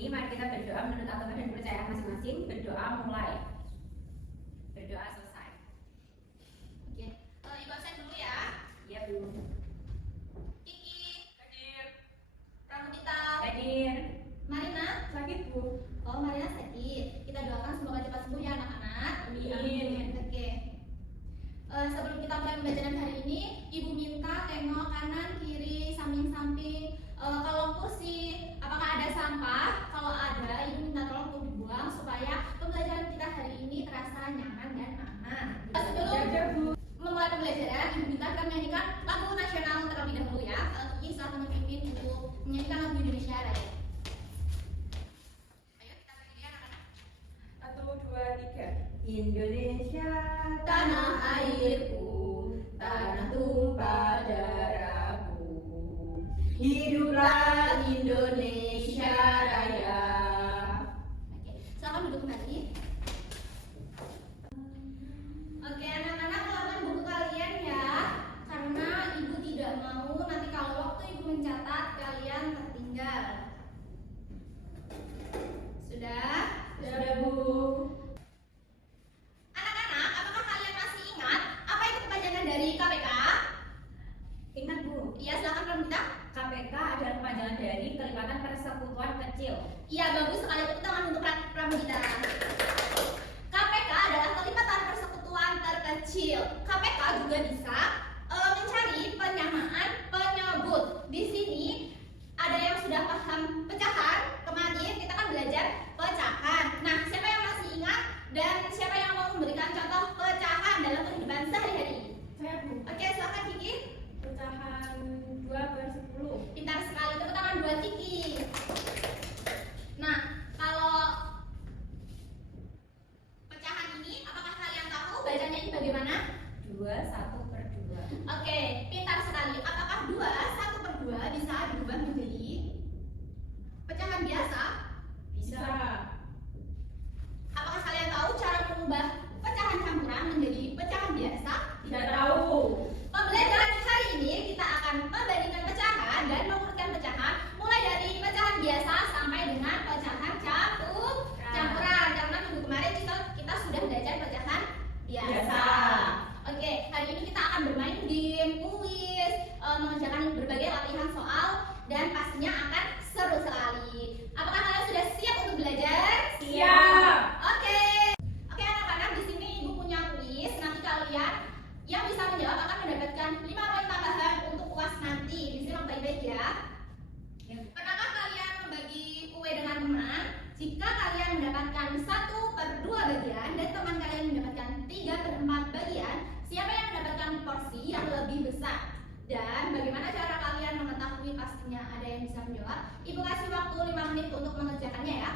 ini mari kita berdoa menurut agama dan kepercayaan masing-masing. Berdoa mulai. Berdoa selesai. Oke, Ibu absen dulu ya. Iya Bu. Kiki, Hadir. Pramudita, Hadir. Marina. Sakit Bu. Oh, Marina sakit. Kita doakan semoga cepat sembuh ya anak-anak. Amin. Oke. Sebelum kita mulai pembelajaran hari ini, Ibu minta tengok kanan, kiri, samping-samping. Kalau kursi, apakah ada sampah? Kalau ada, Ibu minta tolong untuk dibuang supaya pembelajaran kita hari ini terasa nyaman dan aman. Sebelum memulai pembelajaran, Ibu minta kita menyanyikan lagu nasional terlebih dahulu ya. Kiki silahkan memimpin untuk menyanyikan lagu Indonesia Raya. Ayo kita nyanyi ya anak-anak. 1, 2, 3. Indonesia Tanah airku, tanah tumpah darahku. Hiduplah Indonesia Raya. Oke, silakan duduk kembali. Oke, anak-anak keluarkan buku kalian ya, karena Ibu tidak mau nanti kalau waktu Ibu mencatat kalian tertinggal. Sudah? Sudah Bu. Anak-anak, apakah kalian masih ingat apa itu kepanjangan dari KPK? Ingat Bu, Iya, silakan Pramudita. KPK adalah kepanjangan dari Kelibatan Persekutuan Kecil. Iya, bagus sekali. Tepuk tangan untuk Pramudita. KPK adalah kelipatan persekutuan terkecil. KPK juga bisa mencari penyamaan penyebut. Di sini ada yang sudah paham pecahan. Kemarin kita kan belajar pecahan. Nah, siapa yang masih ingat dan siapa yang mau memberikan contoh pecahan dalam kehidupan sehari-hari? Saya Bu. Oke, silakan Kiki. Pecahan 2/10. Pintar sekali. Tepuk tangan buat Kiki. Nah, kalau pecahan ini, apakah kalian tahu bacanya ini bagaimana? 2 1/2. Oke, pintar sekali. Apakah 2 1/2 bisa diubah menjadi pecahan biasa? Bisa. Apakah kalian tahu cara mengubah pecahan campuran menjadi pecahan biasa? Tidak tahu. Pembelajaran hari ini kita akan membandingkan pecahan dan mengurutkan pecahan mulai dari pecahan biasa sampai dengan pecahan campuran. Karena minggu kemarin kita sudah belajar pecahan biasa. Oke, hari ini kita akan bermain game, kuis, mengerjakan berbagai latihan soal dan pastinya akan seru sekali. Apakah kalian sudah siap untuk belajar? Siap. Oke. Oke anak-anak, di sini Ibu punya kuis. Nanti kalian yang bisa menjawab akan mendapatkan 5 poin tambahan untuk UAS nanti. Disimak baik-baik ya. Pernahkah kalian membagi kue dengan teman? Jika kalian mendapatkan 1/2 bagian dan teman kalian mendapatkan 3/4 bagian, siapa yang mendapatkan porsi yang lebih besar? Dan bagaimana cara kalian mengetahui pastinya ada yang bisa menjawab? Ibu kasih waktu 5 menit untuk mengerjakannya ya.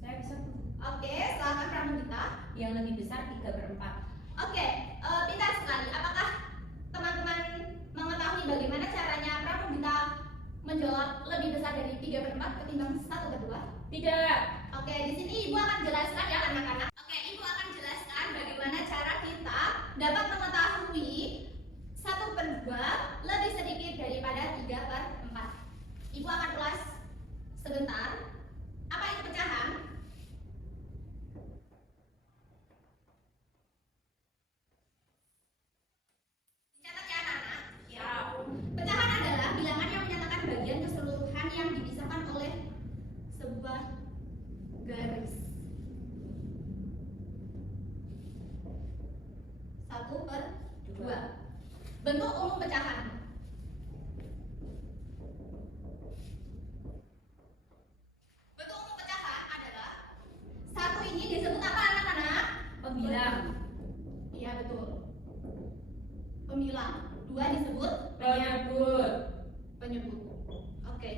Saya bisa Bu. Oke, silakan Pramudita. Yang lebih besar 3/4. Oke, pintar sekali. Apakah teman-teman mengetahui bagaimana caranya Pramudita menjawab lebih besar dari 3/4 ketimbang 1/2? Tidak. Oke, di sini Ibu akan jelaskan ya anak-anak. Oke, Ibu akan jelaskan bagaimana cara kita dapat mengetahui 1/2 lebih sedikit daripada 3/4. Ibu akan ulas sebentar. Apa itu pecahan? Catat ya anak-anak. Siap. Pecahan adalah bilangan yang menyatakan bagian keseluruhan yang dipisahkan oleh sebuah garis. 1/2. Bentuk umum pecahan. Bentuk umum pecahan adalah satu ini disebut apa anak-anak? Pembilang. Iya betul. Pembilang. 2 disebut Penyebut. penyebut. Oke.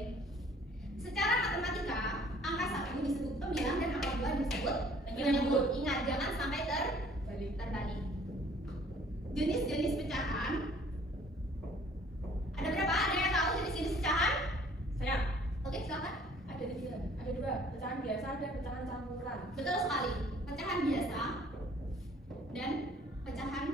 Secara matematika, angka 1 disebut pembilang dan angka 2 disebut penyebut. Ingat, jangan sampai terbalik. Jenis-jenis pecahan. Ada berapa? Ada yang tahu jenis-jenis pecahan? Saya. Oke, silakan. Ada 3. Ada 2. Pecahan biasa dan pecahan campuran. Betul sekali. Pecahan biasa dan pecahan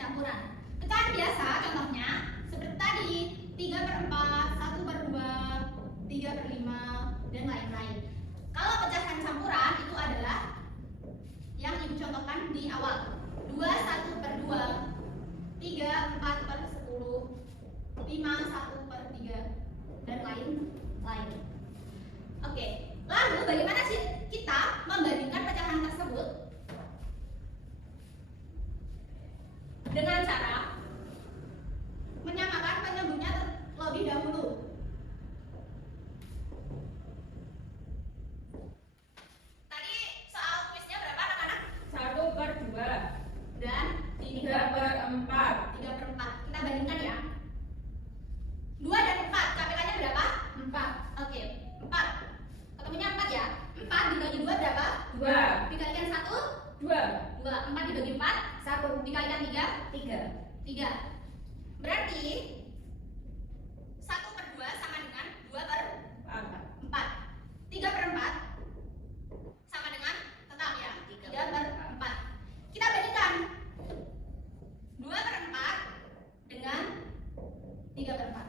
campuran. Pecahan biasa contohnya seperti tadi 3/4, 1/2, 3/5, lain. Oke, lalu bagaimana sih kita membandingkan pecahan tersebut? Dengan cara menyamakan penyebutnya terlebih dahulu. Tadi soal kuisnya berapa anak-anak? 1/2 Dan 3/4. 3/4. Kita bandingkan ya. 2 dan 4, KPK-nya berapa? 4. Oke, 4. Ketemunya 4 ya. 4 dibagi 2 berapa? 2. Dikalikan 1? 2. 2. 4 dibagi 4? 1. Dikalikan 3? 3. 3. Berarti 1/2 sama dengan 2/4. 3/4 sama dengan tetap ya 3/4. Kita bandingkan 2/4 dengan 3/4.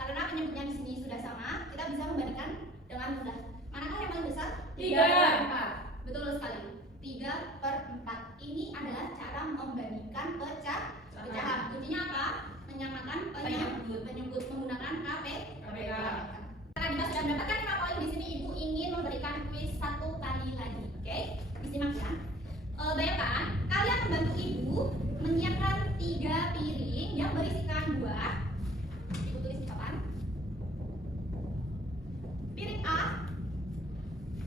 Karena penyebutnya di sini sudah sama, kita bisa membandingkan dengan mudah. Manakah yang paling besar? 3/4. Betul sekali. 3/4. Ini adalah cara membandingkan pecahan. Kuncinya apa? Menyamakan penyebut menggunakan KPK. Karena kita sudah mendapatkan 5 poin di sini, Ibu ingin memberikan kuis 1 kali lagi. Oke? Disimak ya. Bayangkan kalian membantu Ibu menyiapkan 3 piring yang berisikan buah. Ibu tulis di papan. Piring A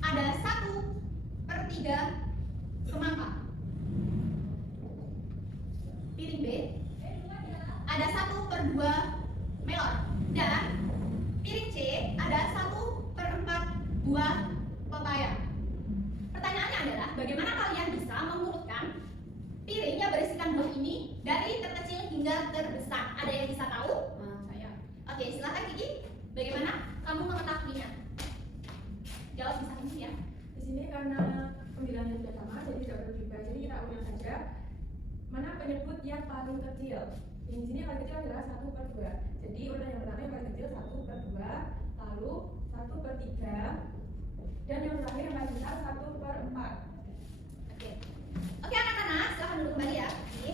ada 1/3 semangka. Piring B ada 1/2 melon. Dan piring C ada 1/4 buah pepaya. Pertanyaannya adalah bagaimana kalian bisa mengurutkan piring yang berisikan buah ini dari terkecil hingga terbesar? Ada yang bisa tahu? Saya. Oke, silakan Kiki. Bagaimana kamu mengetahuinya? Jawab bisa ini ya. Di sini karena pembilangannya sudah sama, jadi tidak perlu juga. Jadi kita ulang saja. Mana penyebut yang paling kecil? Di sini yang paling kecil adalah 1/2. Jadi urutan yang pertama yang paling kecil 1/2, lalu 1/3, dan yang terakhir yang paling besar 1/4. Oke. Oke anak-anak, silahkan duduk kembali ya. Oke.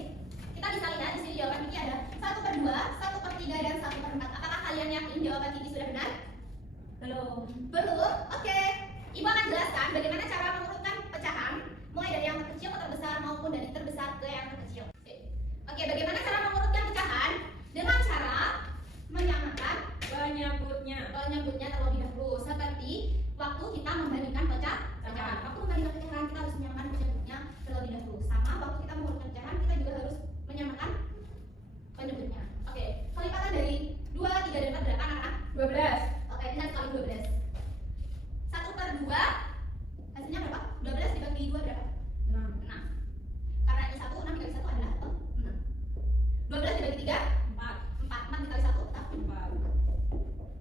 Kita bisa lihat di sini jawaban Kiki ada 1/2, 1/3, dan 1/4. Apakah kalian yakin jawaban Kiki sudah benar? Belum. Belum? Oke. Ibu akan jelaskan bagaimana cara mengurutkan pecahan mulai dari yang terkecil ke terbesar maupun dari terbesar ke yang terkecil. Oke, bagaimana cara mengurutkan pecahan? Dengan cara menyamakan penyebutnya terlebih dahulu. Seperti waktu kita membandingkan pecahan. Waktu membandingkan pecahan kita harus menyamakan penyebutnya terlebih dahulu. Sama waktu kita mengurutkan pecahan kita juga harus menyamakan penyebutnya. Oke, kelipatan dari 2, 3, dan 4 berapa anak-anak? 12. Oke, kita kali 12. 1/2 hasilnya berapa? 12 dibagi 2 berapa? 6. 6. Karena ini 1, 6 dikali 1 adalah 6. 12 dibagi 3? 4. 4. 4 dikali 1 tetap 4.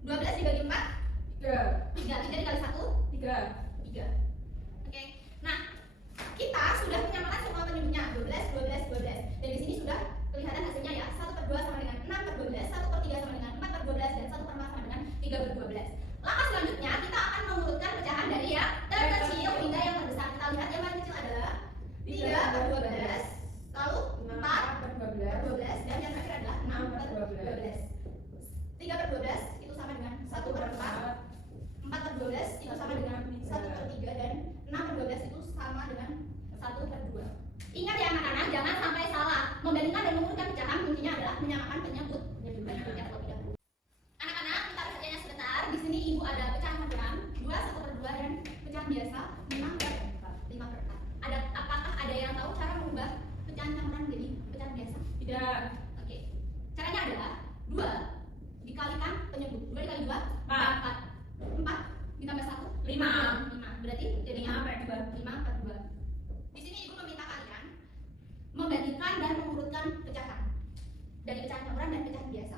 12 dibagi 4? 3. 3. 3 dikali 1? 3. 3. Oke. Nah, kita sudah menyamakan semua penyebutnya 12, 12, 12. Dan di sini sudah kelihatan hasilnya ya. 1/2 sama dengan 6/12, 1/3 sama dengan 4/12, dan 1/4 sama dengan 3/12. Langkah selanjutnya kita akan mengurutkan pecahan dari yang terkecil hingga yang terbesar. Kita lihat yang paling kecil adalah 3/12, lalu 4/12, dan yang terakhir adalah 6/12. 3/12 itu sama dengan 1/4, 4/12 itu sama dengan 1/3, dan 6/12 itu sama dengan 1/2. Ingat ya anak-anak, jangan sampai salah. Membandingkan dan mengurutkan pecahan kuncinya adalah menyamakan penyebutnya terlebih dahulu. Anak-anak, kita lihat kerjanya sebentar. Di sini Ibu ada pecahan campuran 2, 1/2, dan pecahan biasa 5/4. Apakah ada yang tahu cara mengubah pecahan campuran menjadi pecahan biasa? Tidak. Oke. Caranya adalah 2 dikalikan penyebut. 2 dikali 2 4. 4 ditambah 1 5. 5. Berarti jadinya 5/2. Di sini Ibu meminta kalian membandingkan dan mengurutkan pecahan dari pecahan campuran dan pecahan biasa.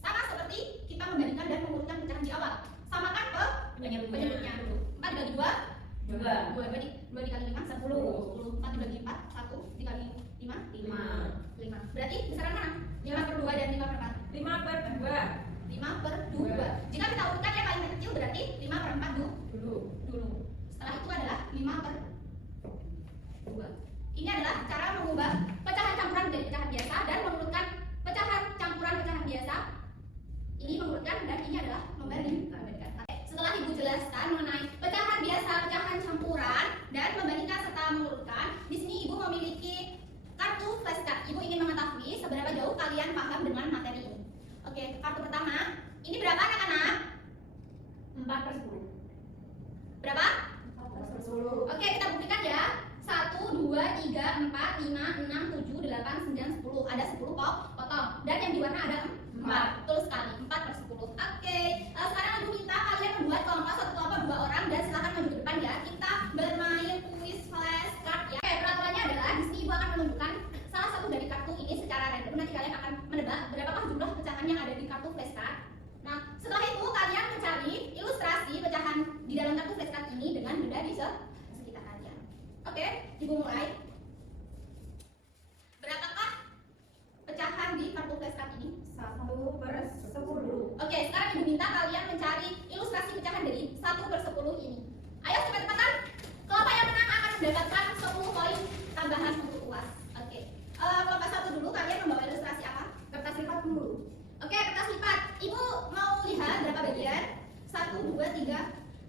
Sama seperti kita membandingkan dan mengurutkan pecahan di awal. Samakan penyebutnya dulu. 4 dibagi 2? 2. 2 dikali 5? 10. 4 dibagi 4? 1 dikali 5? 5. Berarti besaran mana? 5/2 dan 5/4? 5/2. 5/2. Jika kita urutkan yang paling kecil berarti 5/4 Dulu. Setelah itu adalah 5/2. Ini adalah cara mengubah pecahan campuran menjadi pecahan biasa dan mengurutkan pecahan campuran pecahan biasa. Ini mengurutkan dan artinya adalah membandingkan. Oke, setelah Ibu jelaskan mengenai pecahan biasa, pecahan campuran, dan membandingkan serta mengurutkan, di sini Ibu memiliki kartu flashcard. Ibu ingin mengetahui seberapa jauh kalian paham dengan materi ini. Oke, kartu pertama, ini berapa anak-anak? 4/10. Berapa? 4/10. Oke, kita buktikan ya. 1, 2, 3, 4, 5, 6, 7, 8, 9, 10. Ada 10 potong. Dan yang di warna ada 4. Betul sekali, 4/10. Oke, sekarang Ibu minta kalian membuat kelompok, satu kelompok 2 orang, dan silakan maju ke depan ya. Kita bermain kuis flashcard ya. Oke, peraturannya adalah di sini Ibu akan menunjukkan salah satu dari kartu ini secara random. Nanti kalian akan menebak berapakah jumlah pecahan yang ada di kartu flashcard. Nah, setelah itu kalian mencari ilustrasi pecahan di dalam kartu flashcard ini dengan benda di sekitar kalian. Oke, Ibu mulai. Berapakah pecahan di kartu flashcard ini? 1/10. Oke, sekarang Ibu minta kalian mencari ilustrasi pecahan dari 1/10 ini. Ayo cepat-cepatan. Kelompok yang menang akan mendapatkan 10 poin tambahan untuk UAS. Oke. Kelompok 1 dulu, kalian membawa ilustrasi apa? Kertas lipat dulu. Oke, kertas lipat. Ibu mau lihat berapa bagian? 1, 2, 3.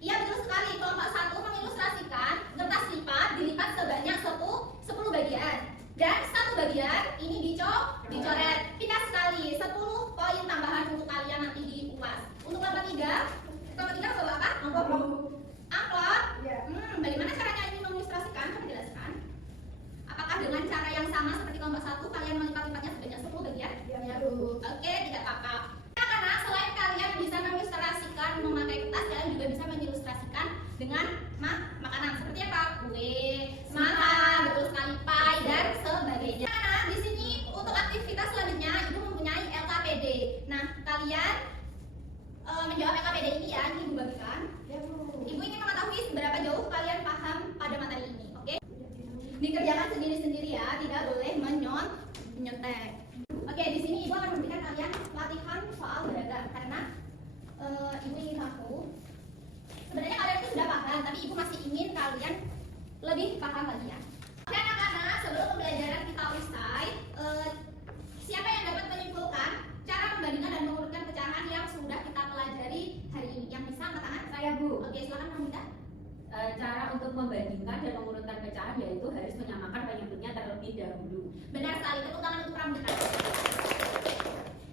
Iya, betul sekali. Kelompok 1 mengilustrasikan kertas lipat dilipat sebanyak 10 bagian. Dan 1 bagian ini dicoret. Pintar sekali. 10 poin tambahan untuk kalian nanti di UAS. Untuk kelompok 3 membawa apa? Amplop. Iya. Bagaimana caranya ini mengilustrasikan? Coba jelaskan. Apakah dengan cara yang sama seperti kelompok 1 kalian melipat-lipatnya sebanyak 10 bagian? Iya, Bu. Oke, tidak apa-apa. Karena selain kalian bisa mengilustrasikan memakai kertas, kalian juga bisa mengilustrasikan dengan makanan seperti apa? Kue, makan, betul sekali, pie dan sebagainya. Karena di sini untuk aktivitas selanjutnya Ibu mempunyai LKPD. Nah, kalian menjawab LKPD ini ya, ini Ibu bagikan. Ya, Bu. Ibu ingin mengetahui seberapa jauh kalian paham pada materi ini, oke? Dikerjakan sendiri-sendiri ya, tidak boleh menyontek. Oke, di sini Ibu akan memberikan kalian latihan soal beragam karena Ibu ingin tahu sebenarnya kalian itu sudah paham, tapi Ibu masih ingin kalian lebih paham lagi ya. Oke anak-anak, sebelum pembelajaran kita usai, siapa yang dapat menyimpulkan cara membandingkan dan mengurutkan pecahan yang sudah kita pelajari hari ini? Yang bisa angkat tangan? Saya, Bu. Oke, silakan Pramita. Cara untuk membandingkan dan mengurutkan pecahan yaitu harus menyamakan penyebutnya terlebih dahulu. Benar sekali, tepuk tangan untuk Pramita.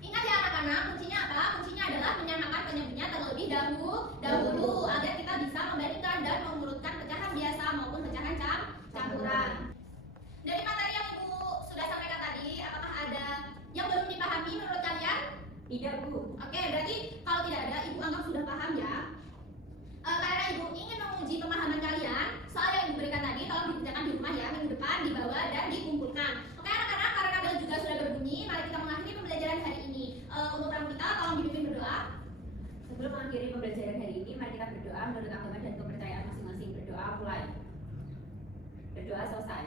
Ingat ya anak-anak, kuncinya apa? Kuncinya adalah menyamakan penyebutnya terlebih dahulu agar kita bisa membandingkan dan mengurutkan pecahan biasa maupun pecahan campuran. Dari materi yang Ibu sudah sampaikan tadi, apakah ada yang belum dipahami menurut kalian? Tidak, Bu. Oke, berarti kalau tidak ada, Ibu anggap sudah paham ya. Karena Ibu ingin menguji pemahaman kalian, soal yang diberikan tadi tolong dikerjakan di rumah ya, minggu depan dibawa dan dikumpulkan. Oke anak-anak, karena bel juga sudah berbunyi, mari kita mengakhiri pembelajaran hari ini. Untuk Pramita, tolong dipimpin berdoa. Sebelum mengakhiri pembelajaran hari ini, mari kita berdoa menurut agama dan kepercayaan masing-masing. Berdoa mulai. Berdoa selesai.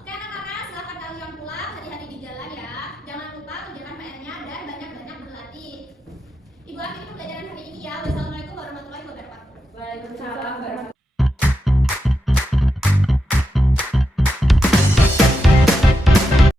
Oke anak-anak, silahkan kalian pulang hari-hari di jalan ya. Jangan lupa kerjakan PR-nya dan banyak-banyak berlatih. Ibu akhiri pembelajaran hari ini ya. Wassalamualaikum warahmatullahi wabarakatuh. Waalaikumsalam warahmatullahi wabarakatuh.